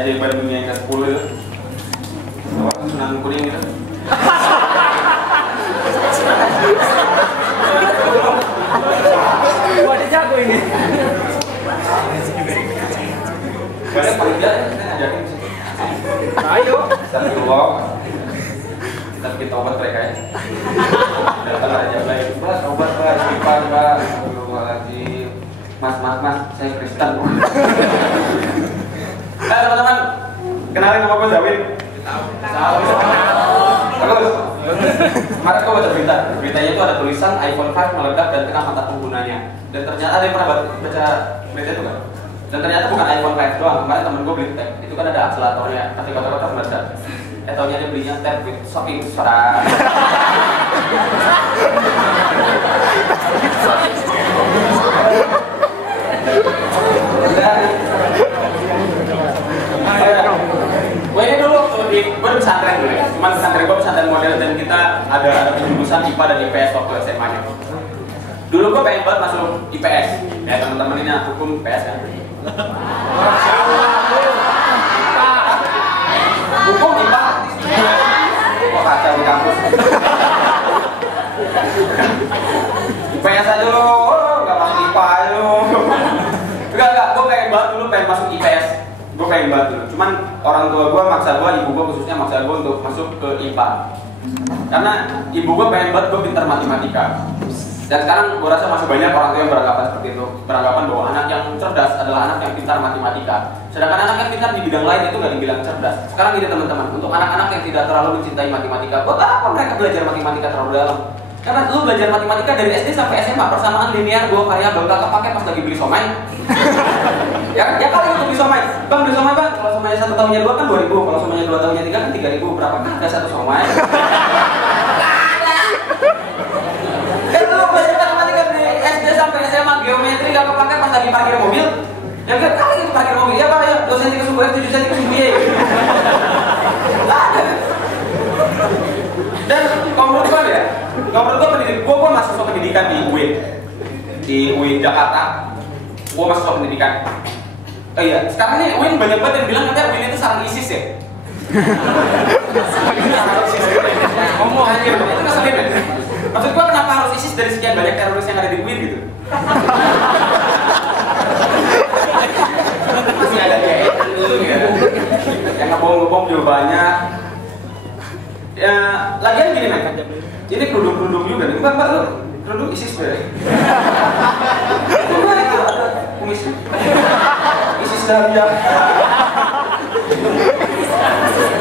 keajaiban dunia yang ke-10 itu. Apa Sunan Kuning gitu. Wah, dia jago ini. Banyak panitia saya ngajakin. Ayo. Astagfirullah. Kita bikin tobat mereka ya. Datang aja baik. Mas, tobat Pak, istighfar Pak. Astagfirullahaladzim. Mas, saya Kristen. Teman-teman, kenalin nama gue Zawin. Tahu. Bagus. Kemarin gue baca berita. Beritanya itu ada tulisan iPhone 5 meledak dan kena mata penggunanya. Dan ternyata ada yang pernah baca berita itu kan? Dan ternyata bukan iPhone 5 doang. Kemarin temen gue beli tab. Itu kan ada akseleratornya. Ketika kotak-kotak meledak. Taunya dia belinya tab with shopping suara. Gue ini dulu waktu gue di pesantren dulu ya. Cuman pesantren gue pesantren model dan kita ada penjurusan IPA dan IPS waktu SMA-nya. Dulu gue pengen banget masuk IPS. Ya teman-teman ini hukum IPS kan. Hukum IPA. Kok kacau di kampus. IPS aja lo, gak masuk IPA aja lo. Enggak, gue pengen banget dulu pengen masuk IPS. Gue pengen banget dulu. Cuman orang tua gue maksa gue, ibu gue khususnya maksa gue untuk masuk ke IPA. Karena ibu gue pengen banget gue pintar matematika. Dan sekarang gue rasa masih banyak orang tua yang beranggapan seperti itu. Beranggapan bahwa anak yang cerdas adalah anak yang pintar matematika. Sedangkan anak yang pintar di bidang lain itu gak dibilang cerdas. Sekarang gini teman-teman, untuk anak-anak yang tidak terlalu mencintai matematika, buat apa mereka belajar matematika terlalu dalam? Karena lu belajar matematika dari SD sampai SMA, persamaan linear, dua variabel, gak kepake pas lagi beli somai. ya kali untuk beli somai. Bang beli somai bang, kalau somai 1 tahunnya 2 kan 2.000, kalau somainya 2 tahunnya 3 kan 3.000, berapa kan ada 1 somai? Dan lu belajar matematika dari SD sampai SMA, geometri gak kepake pas lagi parkir mobil. Ya kan kali itu parkir mobil, ya pak ya 2 cm ke sumbu 7 cm ke sumbu Y. Gak ada. Dan kalau menurut gue ya, kalau menurut gue pendidik, gue mahasiswa pendidikan di UIN Jakarta. Gue mahasiswa pendidikan. Oh iya, sekarang ini UIN banyak banget yang bilang katanya UIN itu sarang ISIS ya. Sarang ISIS. Ngomong aja, itu ngeselin ya. Maksud gue kenapa harus ISIS dari sekian banyak teroris yang ada di UIN gitu? Masih ada ya itu ya. Yang ngebom juga banyak. Ya, lagian gini men, ini kerudung juga nih, mbak lu kerudung ISIS deh. Enggak itu ada kumisnya, ISIS Daria.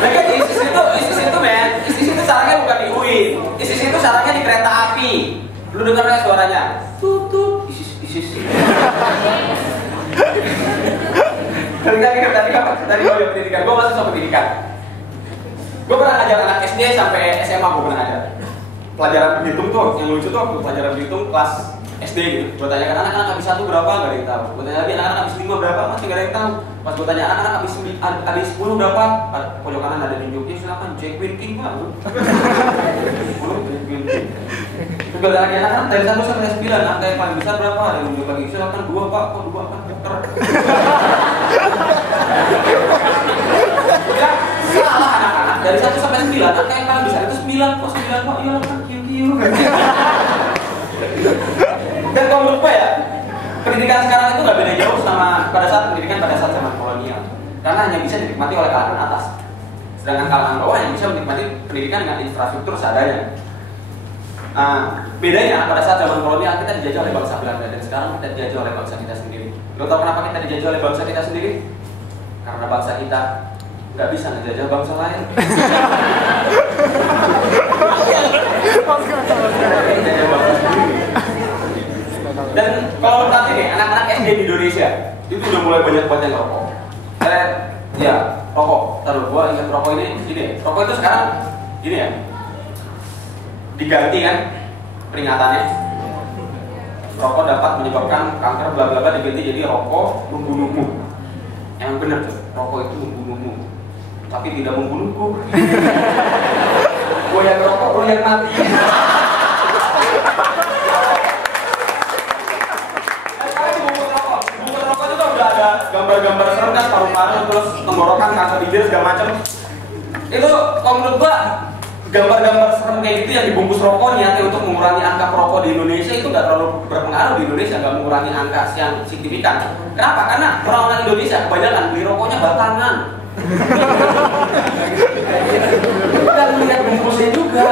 Lagian ISIS itu men, ISIS itu sarangnya bukan di UIN, ISIS itu sarangnya di kereta api. Lu dengar nggak suaranya? Tutut, ISIS. Tadi gue pendidikan, gue masih soal pendidikan. Gue pernah ngajar anak SD sampai SMA, gue pernah ngajar pelajaran berhitung tuh, yang lucu tuh waktu pelajaran berhitung kelas SD gitu. Gue tanyakan anak-anak habis 1 berapa, gak ada yang tahu. Gue tanya lagi anak-anak habis 5 berapa, masih gak ada yang tahu. Pas gue tanya anak-anak habis 10 berapa, pojok kanan ada nunjuknya, silakan Jack Winking pak. 10 Jack Winking. Gue tanya lagi anak-anak dari 1 sampai 9, angka yang paling besar berapa, ada yang nunjuk lagi, silakan 2 pak, kok 2 kan dokter. Ya, salah anak-anak, dari 1 sampai 9, angka yang paling besar itu 9, kok 9 pak, iya kan kiu-kiu. Dan kalau menurut gue ya, pendidikan sekarang itu gak beda jauh sama pada saat pendidikan pada saat zaman kolonial. Karena hanya bisa dinikmati oleh kalangan atas. Sedangkan kalangan bawah hanya bisa menikmati pendidikan dengan infrastruktur seadanya. Bedanya pada saat zaman kolonial kita dijajah oleh bangsa Belanda dan sekarang kita dijajah oleh bangsa kita sendiri. Lo tau kenapa kita dijajah oleh bangsa kita sendiri? Karena bangsa kita nggak bisa ngejajah bangsa lain. Dan kalau nanti nih anak-anak SD di Indonesia itu udah mulai banyak banget yang rokok. Ya rokok. Taruh gua ingat rokok ini. Rokok itu sekarang gini ya. Diganti kan peringatannya. Rokok dapat menyebabkan kanker bla bla bla, diganti jadi rokok membunuhmu. Yang benar tuh, rokok itu membunuhmu. Tapi tidak membunuhku. Gua yang rokok, gua yang mati. Gambar-gambar serem kan paru-paru terus tenggorokan gambar-gambar serem kayak gitu yang dibungkus rokok niatnya untuk mengurangi angka perokok di Indonesia itu nggak terlalu berpengaruh di Indonesia, nggak mengurangi angka yang signifikan. Kenapa? Karena orang-orang Indonesia kebanyakan beli rokoknya batangan. Bukan melihat bungkusnya juga.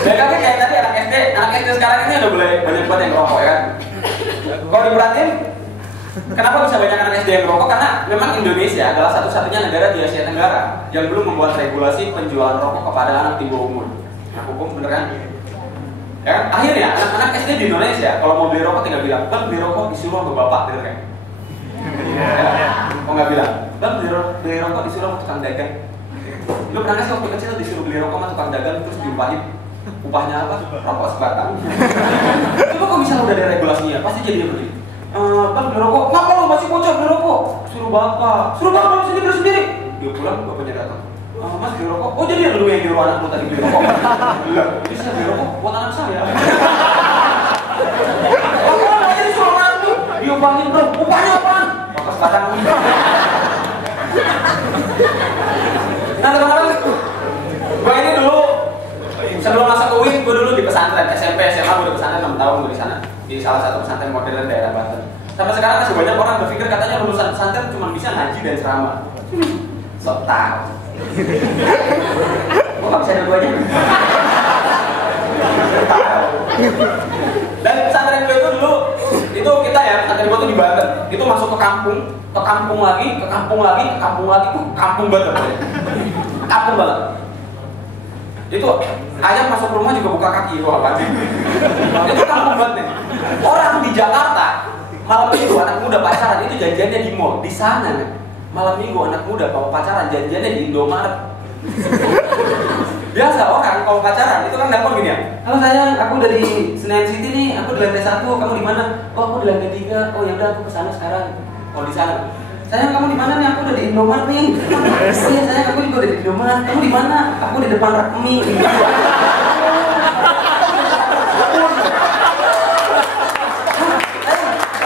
Dan kan kayak tadi anak SD sekarang ini udah mulai banyak banget yang ngerokok ya kan. Kalau diperhatiin, kenapa bisa banyak anak SD yang ngerokok? Karena memang Indonesia adalah satu-satunya negara di Asia Tenggara yang belum membuat regulasi penjualan rokok kepada anak di bawah umur. Nah, hukum bener kan? Ya kan? Akhirnya anak-anak SD di Indonesia kalau mau beli rokok tinggal bilang, "Bang, beli rokok disuruh sama bapak," bener kan? Kok nggak bilang, "Bang, beli rokok disuruh sama tukang dagang." Lu pernah nggak sih waktu kecil disuruh beli rokok sama tukang dagang terus diupahin? Upahnya apa? Rokok sebatang. Coba kalau misalnya udah ada regulasinya, pasti jadi beli. Bang, beli rokok. Ngapa lo masih bocah beli rokok? Suruh bapak beli sendiri. Dia pulang, bapaknya datang. Mas beli rokok? Oh jadi lu yang nyuruh anak lu tadi beli rokok? Iya. Bisa beli rokok buat anak saya. Apa aja disuruh anak lu? Diupahin bro. Upahnya apaan? Rokok sebatang. Nah teman-teman, gue ini dulu sebelum masuk UIN, gue dulu di pesantren SMP, SMA, gue di pesantren 6 tahun gue di sana, di salah satu pesantren modern daerah Banten. Sampai sekarang masih banyak orang berpikir katanya lulusan pesantren cuma bisa ngaji dan ceramah. Sok tahu. Gue nggak bisa dua-duanya. Dan pesantren gue itu dulu, itu kita ya pesantren gue tuh di Banten. Itu masuk ke kampung lagi, ke kampung lagi, tuh kampung banget. Kampung banget. Itu ayam masuk rumah juga buka kaki itu apa sih? Itu kampung banget nih. Orang di Jakarta malam minggu anak muda pacaran itu janjiannya di mall. Di sana nih malam minggu anak muda kalau pacaran janjiannya di Indomaret. Biasa orang kalau pacaran itu kan nelpon gini ya. Halo sayang, aku dari Senen City nih, aku di lantai 1, kamu di mana? Oh aku di lantai 3. Oh ya udah aku kesana sekarang. Oh di sana. Sayang kamu di mana nih? Aku udah di Indomaret nih. Oh iya sayang aku juga udah di Indomaret. Kamu di mana? Aku di depan Rekmi.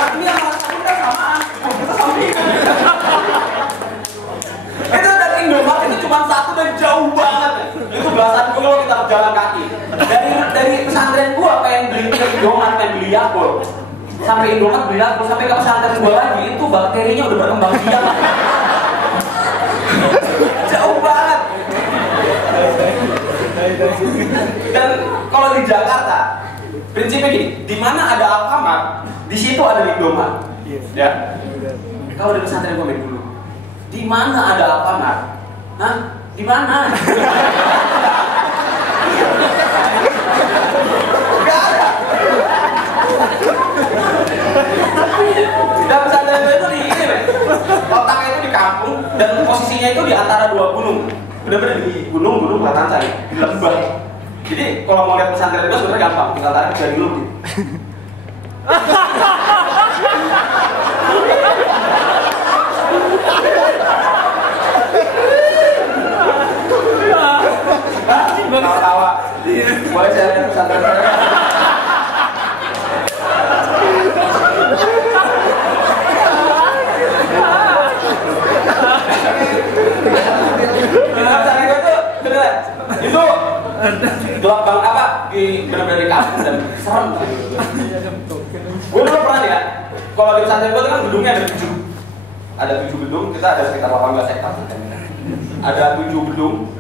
Rekmi sama aku kan samaan. Kita samping. Itu dari Indomaret itu cuma satu dan jauh banget. Itu belasan kilo kita berjalan kaki. Dari pesantren gua pengen beli Indomaret, pengen beli Yakult. Sampai Indomaret beli Yakult, sampai ke pesantren gua lagi itu bakterinya udah berkembang biak. Jauh banget. Dan kalau di Jakarta prinsipnya gini, di mana ada Alfamart, di situ ada Indomaret. Ya. Kalau di pesantren gua main dulu, di mana ada Alfamart? Hah? Di mana? Gak ada. Dan pesantren itu di ini, men. Otaknya itu di kampung dan posisinya itu di antara dua gunung. Bener-bener di gunung kelihatan saya, di lembah. Jadi kalau mau lihat pesantren itu sebenarnya gampang, tinggal tarik jari lu gitu. Tawa-tawa. Boleh saya lihat pesantren saya? Pesantren gue tuh beneran itu gelap banget apa di bener-bener di kampung dan serem. Gue dulu pernah ya, kalau di pesantren gue tuh kan gedungnya ada 7 gedung, kita ada sekitar 18 hektar. Ada 7 gedung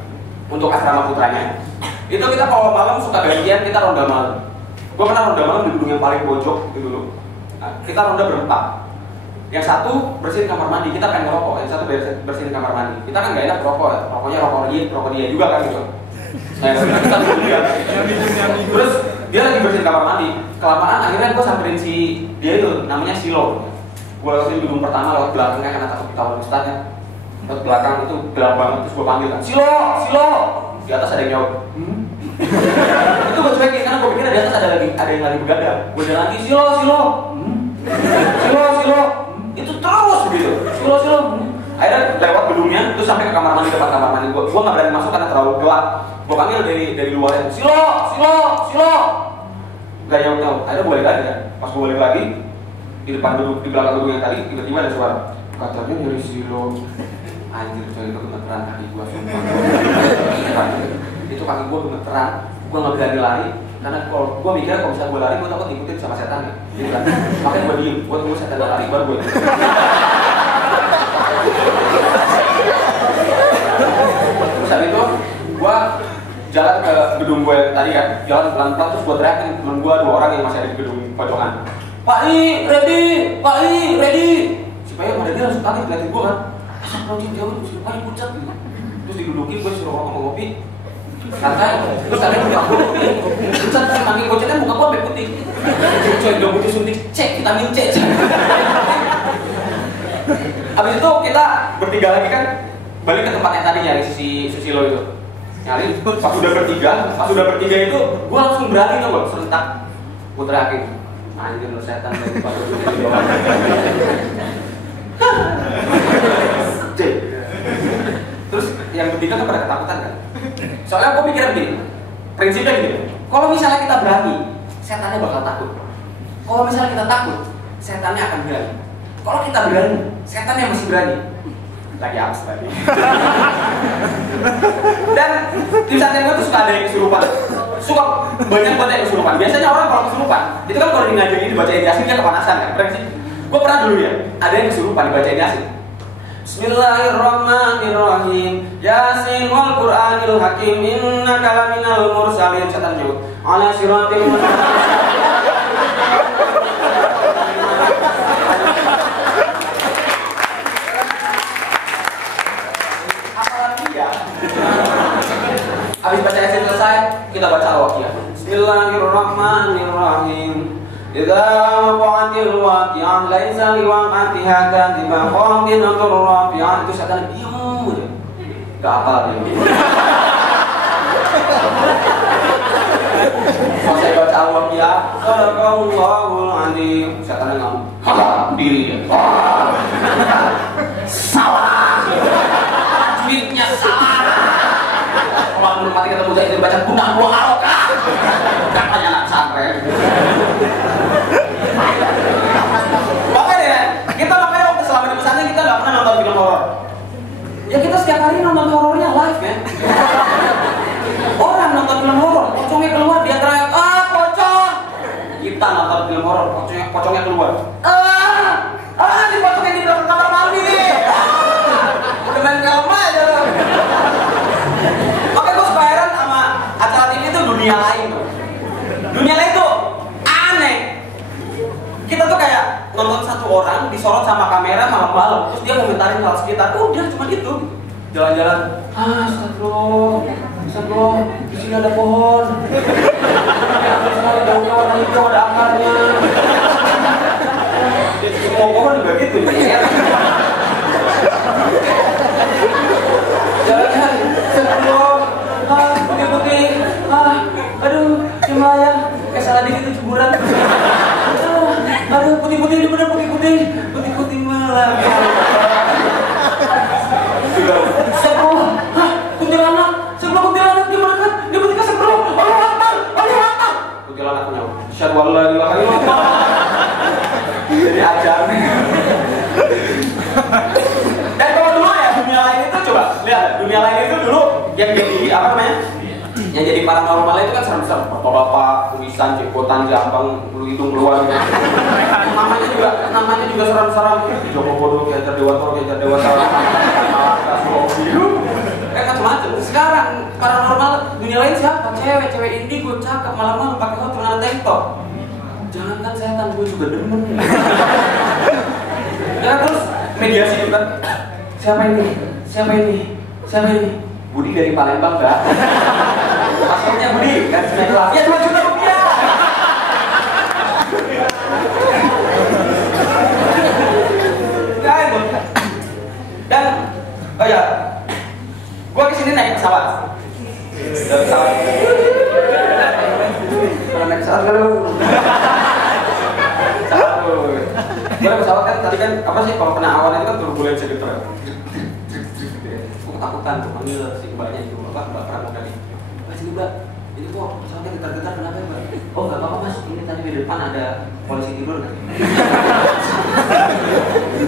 untuk asrama putranya. Itu kita kalau malam suka gantian, kita ronda malam. Gue pernah ronda malam di gedung yang paling pojok itu dulu. Nah, kita ronda berempat. Yang satu bersihin kamar mandi, kita pengen ngerokok. Yang satu bersihin kamar mandi. Kita kan gak enak rokok ya. Rokoknya rokok dia juga kan gitu. Nah, kita dia. Terus dia lagi bersihin kamar mandi. Kelamaan akhirnya gue samperin si dia itu, namanya Silo. Gue lewatin gedung pertama lewat belakangnya karena takut ketahuan ustadnya. Lewat belakang itu gelap banget, terus gue panggil kan, Silo. Di atas ada yang jawab. Itu gue cuekin karena gue pikir di atas ada yang lagi begadang. Gue jalan lagi, Silo. Itu terus begitu, Silo. Akhirnya lewat gedungnya, terus sampai ke kamar mandi, depan kamar mandi gue nggak berani masuk karena terlalu gelap. Gue panggil dari luar, Silo. Gak jawab. Akhirnya gue balik lagi kan. Pas gue balik lagi di belakang gedung yang tadi, tiba-tiba ada suara. Katanya nyari Silo. Anjir, coy, itu gemeteran kaki gua sumpah. Itu kaki gua gemeteran, gua nggak berani lari karena kalau gua mikirnya kalau misalnya gua lari gua takut diikutin sama setan ya. Gitu kan. Makanya gua diem, gua tunggu setan lari baru gua. Terus habis itu gua jalan ke gedung gue tadi kan, jalan pelan-pelan terus gue teriakin temen gue 2 orang yang masih ada di gedung pojokan. Pak I, ready, Pak I, ready. Supaya pada dia langsung kaget ngeliatin gue kan. Asal project jauh, si Pak I pucat gitu. Terus didudukin gue suruh orang ngopi. Santai, terus ada yang bilang pucat, terus manggil gocetnya muka gue sampai putih. Coy, udah butuh suntik, cek, vitamin C. Habis itu kita bertiga lagi kan balik ke tempat yang tadi nyari si Susilo itu. Nyari, pas udah bertiga itu gue langsung berani tuh gue serentak gue teriakin anjir lu setan dari pas terus yang bertiga kan pada ketakutan kan soalnya gue mikirnya begini prinsipnya gini kalau misalnya kita berani setannya bakal takut kalau misalnya kita takut setannya akan berani kalau kita berani setannya masih berani lagi abis tadi. Dan di pesantren gue tuh suka ada yang kesurupan, suka banyak banget yang kesurupan. Biasanya orang kalau kesurupan, itu kan kalau ngajarin dibacain Yasin dia kepanasan kan. Gue pernah dulu ya, ada yang kesurupan dibacain Yasin. Bismillahirrahmanirrahim. Yasin wal Qur'anil Hakim innaka laminal mursalin. Setan nyebut ala siratil mustaqim. Habis baca Yasin selesai, kita baca Al-Waqiah. Bismillahirrahmanirrahim. Idza waqa'atil waqi'ah laisa liwaqa'atiha kadhibah khafidhatur rafi'ah. Itu setan diam aja. Enggak hafal dia. Selesai baca Al-Waqiah, sadaqallahul adzim. Setannya ngomong, "Habil." Salah. Tweetnya salah. Kalau mati ketemu saya baca guna dua harokat katanya anak pesantren. Makanya kita waktu selama di pesantren kita nggak pernah nonton film horor. Ya kita setiap hari nonton horornya live ya. Orang nonton film horor, pocongnya keluar dia teriak, pocong. Kita nonton film horor, pocongnya keluar. Ini pocongnya di belakang kamar mandi nih. Udah main film aja loh. Makanya gue suka heran sama acara TV itu dunia lain tuh. Dunia lain tuh aneh. Kita tuh kayak nonton satu orang disorot sama kamera malam-malam, terus dia komentarin hal sekitar. Udah cuma itu. Jalan-jalan, astagfirullah, di sini ada pohon. Ada daunnya warna hijau, ada akarnya. Semua pohon juga gitu ya. Jalan-jalan, astagfirullah. Putih-putih, aduh, Himalaya, kayak salah dikit itu kuburan. Aduh, putih-putih, ini bener putih-putih malam. Astagfirullah, kuntilanak, di mana kan? Dia putih astagfirullah, Allah Akbar. Kuntilanak nyawa, asyhadu an la ilaha illallah. Jadi ajar. Dan kalau dulu ya dunia lain itu coba lihat dunia lain itu dulu yang jadi apa namanya yang jadi paranormal itu kan serem-serem bapak-bapak tulisan jepotan jambang hidung keluar gitu. namanya juga serem-serem Joko Bodo kejar dewa macam-macam. Sekarang paranormal dunia lain siapa? Cewek indigo cakep malam-malam pakai hot celana tank top. Jangankan setan gue juga demen. Ya terus mediasi juga. Siapa ini? Budi dari Palembang enggak? Paspornya Budi kan Senegal. Ya 2 juta rupiah. Dan oh ya, gua kesini naik pesawat. Naik pesawat kalau Gue pesawat kan tadi kan apa sih kalau kena awan itu kan turbulensi gitu ya. Gue ketakutan tuh panggil si mbaknya itu mbak pramugari. Mas ini mbak, ini kok pesawatnya getar-getar kenapa ya mbak? Oh nggak apa-apa mas, ini tadi di depan ada polisi tidur kan.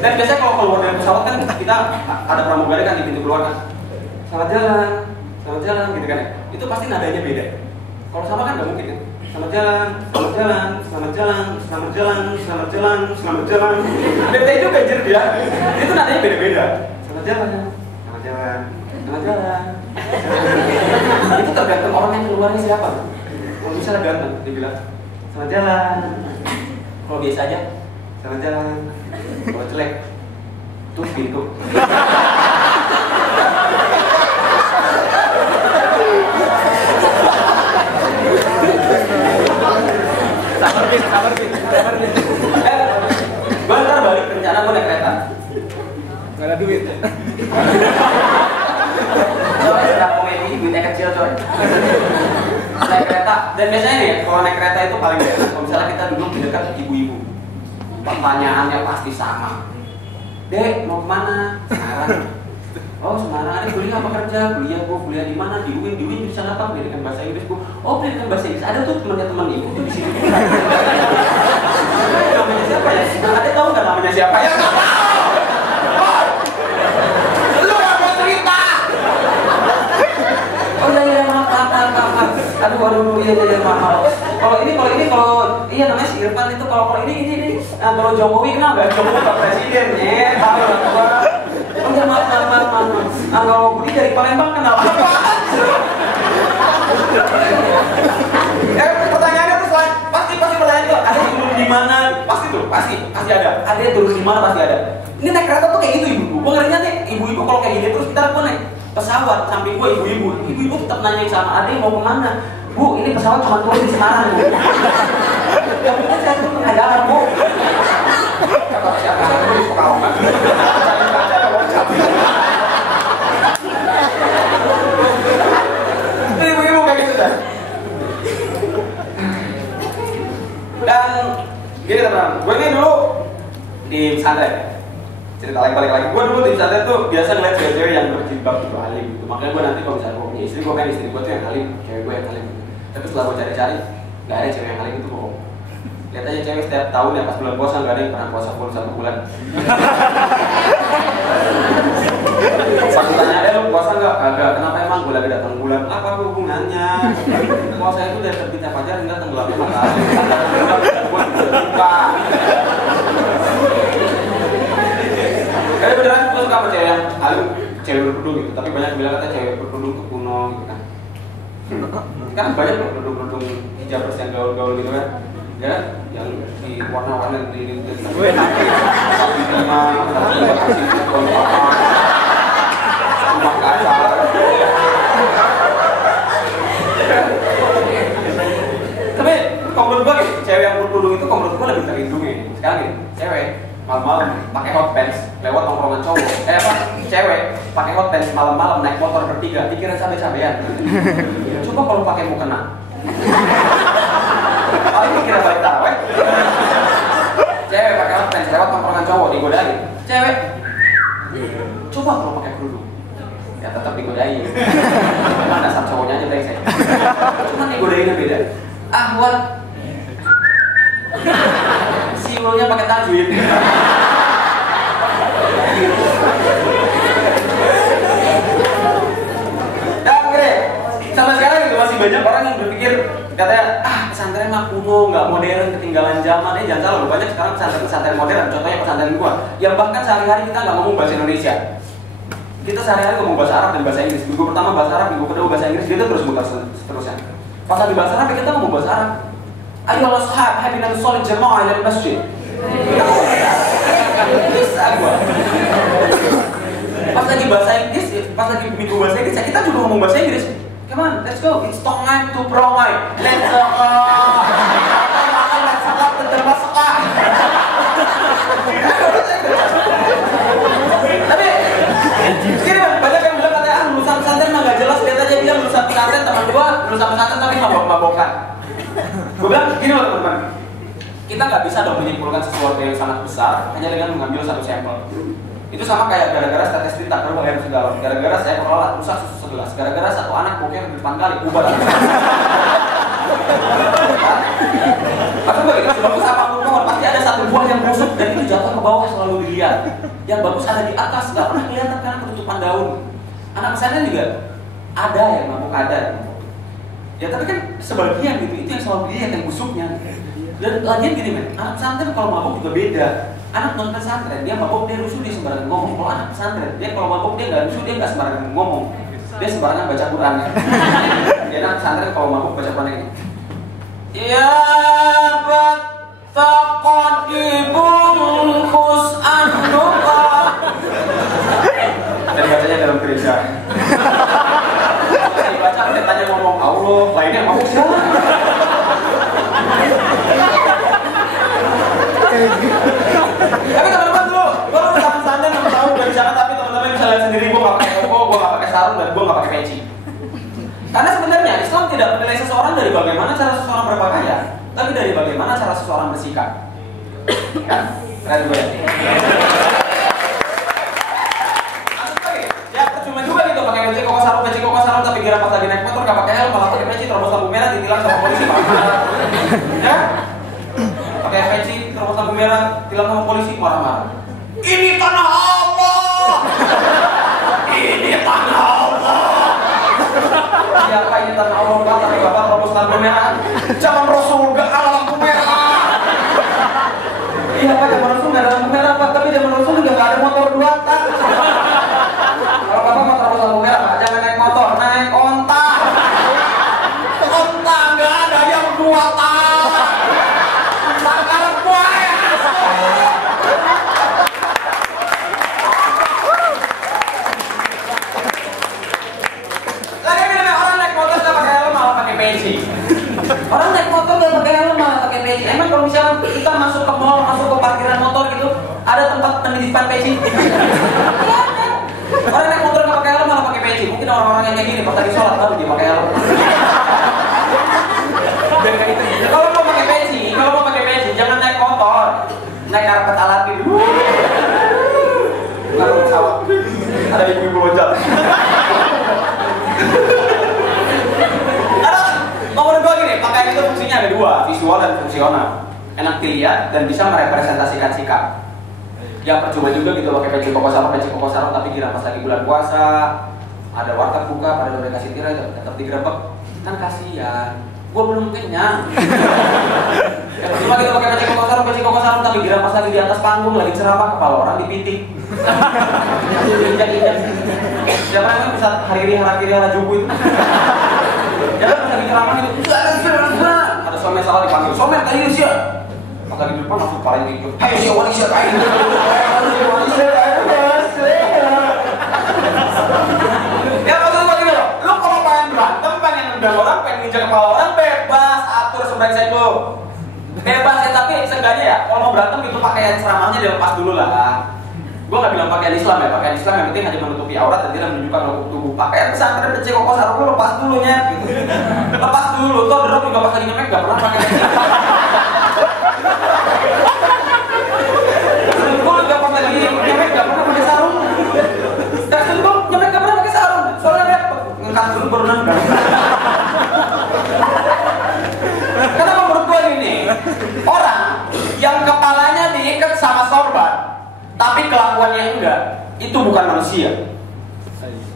Dan biasanya kalau keluar dari pesawat kan kita ada pramugari kan di pintu keluar kan. Selamat jalan gitu kan ya. Itu pasti nadanya beda. Kalau sama kan nggak mungkin kan. Selamat jalan. Beda juga anjir dia. Itu nadanya beda-beda. Selamat jalan. Itu tergantung orang yang keluarnya siapa. Kalau misalnya ganteng, dia bilang selamat jalan. Kalau biasa aja, selamat jalan. Kalau jelek, tuh pintu. Sabar nih. Gue ntar balik rencana gue naik kereta. Nggak ada duit. Soalnya sedang komedi, duitnya kecil coy. Naik kereta, dan biasanya nih kalau naik kereta itu paling enak. Kalau misalnya kita duduk di dekat ibu-ibu, pertanyaannya pasti sama. Dek, mau kemana? Semarang. Oh Semarang, ada kuliah apa kerja? Kuliah di mana? Di UIN jurusan apa? Pendidikan bahasa Inggris bu. Oh pendidikan bahasa Inggris, ada tuh teman ibu tuh di sini. Namanya siapa ya? Ada tahu nggak namanya siapa ya? Lu yang mau cerita? Oh iya maaf. Aduh iya maaf. Kalau iya namanya si Irfan itu kalau ini. Nah, kalau Jokowi kenal nggak? Jokowi Pak Presiden ya, tahu lah gua. Oh ya maaf. Nah, kalau Budi dari Palembang kenal apa? Pertanyaannya tuh pasti pertanyaan itu ada yang turun di mana? Pasti ada. Ada yang turun di mana pasti ada. Ini naik kereta tuh kayak gitu ibu. Gua ngerinya nih ibu-ibu kalau kayak gini terus ntar gua naik pesawat samping gua ibu-ibu tetap nanyain sama adek mau kemana? Bu, ini pesawat cuma turun di Semarang bu. Ya mungkin saya tuh tengah jalan bu. Kata siapa saya di Pekalongan. Ibu-ibu kayak gitu dah. Dan gini teman, gue ini dulu di pesantren. Cerita lagi. Gue dulu di pesantren tuh biasa ngeliat cewek-cewek yang berjilbab gitu alim gitu. Makanya gue nanti kalau misalnya gue punya istri, gue pengen istri gue tuh yang alim, cewek gue yang alim. Tapi setelah gue cari-cari, nggak ada cewek yang alim itu bohong. Lihat aja cewek setiap tahun ya pas bulan puasa nggak ada yang pernah puasa full 1 bulan. Pas tanya lu puasa nggak? Kagak. Kenapa emang? Gue lagi datang bulan. Apa hubungannya? Puasa itu dari terbitnya fajar hingga tenggelamnya matahari. Gue suka. Karena beneran gue suka sama cewek yang alim, cewek berkerudung gitu. Tapi banyak yang bilang kata cewek berkerudung tuh kuno gitu kan. Kan banyak loh kerudung hijab yang gaul-gaul gitu kan. Ya, yang di warna-warna di rumah kaca. Tapi kalau menurut gue cewek yang berkerudung itu kalau menurut gue lebih terlindungi. Sekarang gini, cewek malam-malam pakai hot pants lewat tongkrongan cowok. Cewek pakai hot pants malam-malam naik motor bertiga, pikiran cabe-cabean. Coba kalau pakai mukena. Paling mikirnya balik taraweh. Cewek pakai hot pants lewat tongkrongan cowok digodain. Cewek coba kalau pakai kerudung. Ya tetap digodain. Cuma dasar cowoknya aja brengsek. Cuma digodainnya beda. Buat siulnya pakai tajwid. Dan kira sampai sekarang itu masih banyak orang yang berpikir katanya pesantren mah kuno, nggak modern, ketinggalan zaman. Jangan salah loh, banyak sekarang pesantren modern. Contohnya pesantren gua, yang bahkan sehari-hari kita nggak ngomong bahasa Indonesia. Kita sehari-hari ngomong bahasa Arab dan bahasa Inggris. Minggu pertama bahasa Arab, minggu kedua bahasa Inggris, gitu terus muter seterusnya. Pas lagi bahasa Arab kita ngomong bahasa Arab. Ayo Allah sahab, habina sholat jamaah di masjid. Bisa gua. Pas lagi bahasa Inggris, pas lagi minggu bahasa Inggris, kita juga ngomong bahasa Inggris. Come on, let's go. It's time to provide. Let's go. Let's go. Termasuklah. Tapi, kira banyak yang bilang katanya lulusan pesantren mah nggak jelas. Lihat aja bilang lulusan pesantren teman gua lulusan pesantren tapi mabok-mabokan. Gua bilang gini loh teman-teman. Kita nggak bisa dong menyimpulkan sesuatu yang sangat besar hanya dengan mengambil satu sampel. Itu sama kayak gara-gara statistik tak perlu air segalon, gara-gara saya perolah rusak susu segelas, gara-gara satu anak boker di depan kali ubah lagi. Maksud gue itu sebagus apapun pohon pasti ada satu buah yang busuk dan itu jatuh ke bawah selalu dilihat. Yang bagus ada di atas, nggak pernah kelihatan karena ketutupan daun. Anak pesantren juga ada yang mabuk, ada. Ya tapi kan sebagian gitu, itu yang selalu dilihat yang busuknya. Dan lagian gini men, anak pesantren kalau mabuk juga beda. Anak non pesantren dia mabuk, dia rusuh, dia sembarangan ngomong. Kalau anak pesantren dia kalau mabuk dia nggak rusuh, dia nggak sembarangan ngomong. Dia sembarangan baca Quran. Dia anak pesantren kalau mabuk baca Quran ini. Ya bat taqadibungkus anuka. Dari bacanya dalam gereja. Baca tanya ngomong Allah, lainnya mau siapa? Tapi teman-teman dulu, gue udah pesantren 6 tahun udah di sana, tapi teman-teman bisa lihat sendiri gue nggak pakai koko, gue nggak pakai sarung, dan gue nggak pakai peci. Karena sebenarnya Islam tidak menilai seseorang dari bagaimana cara seseorang berpakaian, tapi dari bagaimana cara seseorang bersikap. Kan? Keren gue ya. Ya percuma juga gitu pakai peci koko sarung, tapi kira pas lagi naik motor nggak pakai helm, malah pakai peci terobos lampu merah ditilang sama polisi. Ya? Pakai peci terobos lampu merah ditilang sama polisi marah-marah. Ini tanah Allah. Ini tanah Allah. Siapa ini tanah Allah? Tapi bapak terobos lampu merah. Zaman Rasul gak ada lampu merah. Iya pak, zaman Rasul gak ada lampu merah pak, tapi zaman Rasul juga gak ada motor 2 tak. Kalau bapak mau terobos lampu merah pak, jangan naik motor, naik onta. Onta gak ada yang 2 tak. Sangkaran buaya. Lagi nih orang naik motor gak pakai helm malah pakai peci. Orang naik motor gak pakai helm malah pakai peci. Emang kalau misalnya kita masuk ke mall, masuk ke parkiran motor gitu, ada tempat penitipan peci? Iya ada. Orang naik motor gak pakai helm malah pakai peci. Mungkin orang-orang yang kayak gini pas lagi sholat baru dia pakai helm. Kalau mau pakai peci, jangan naik motor, naik karpet alami dulu. Nggak pesawat, ada ibu-ibu loncat. Menurut gue gini, pakaian itu fungsinya ada 2, visual dan fungsional. Enak dilihat dan bisa merepresentasikan sikap. Ya percuma juga gitu pakai peci koko sarung, tapi kira pas lagi bulan puasa, ada warteg buka, pada udah kasih tirai, tetap digerebek, kan kasihan. Gue belum kenyang. Ya percuma gitu pakai peci koko sarung, tapi kira pas lagi di atas panggung, lagi ceramah, kepala orang dipitik. Injak-injak. Siapa yang bisa hari hara jubu itu? Jangan pas lagi ceramah itu, ada somer salah dipanggil, somer tadi usia. Pas lagi di depan langsung kepalanya gitu. Ayo si wali siap ayo. Ya maksud gue gini loh, lu kalau pengen berantem, pengen nendang orang, pengen nginjak kepala orang, bebas atur sebrengsek lu. Bebas ya, tapi seenggaknya ya, kalau mau berantem itu pakaian ceramahnya dilepas dulu lah. Gue gak bilang pakaian Islam ya, pakaian Islam yang penting hanya menutupi aurat dan tidak menunjukkan lekuk tubuh. Pakaian pesantren peci koko sarung lu lepas dulu nya gitu. Lepas dulu, toh derok juga pas lagi nyemek gak pernah pakai peci. Gue juga pas lagi nyemek gak pernah pakai sarung. Kasih gue nyemek gak pernah pakai sarung, soalnya repot. Ngangkat dulu baru nendang. Karena menurut gue gini, orang yang kepalanya diikat sama sorban tapi kelakuannya enggak, itu bukan manusia.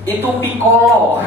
Itu piccolo.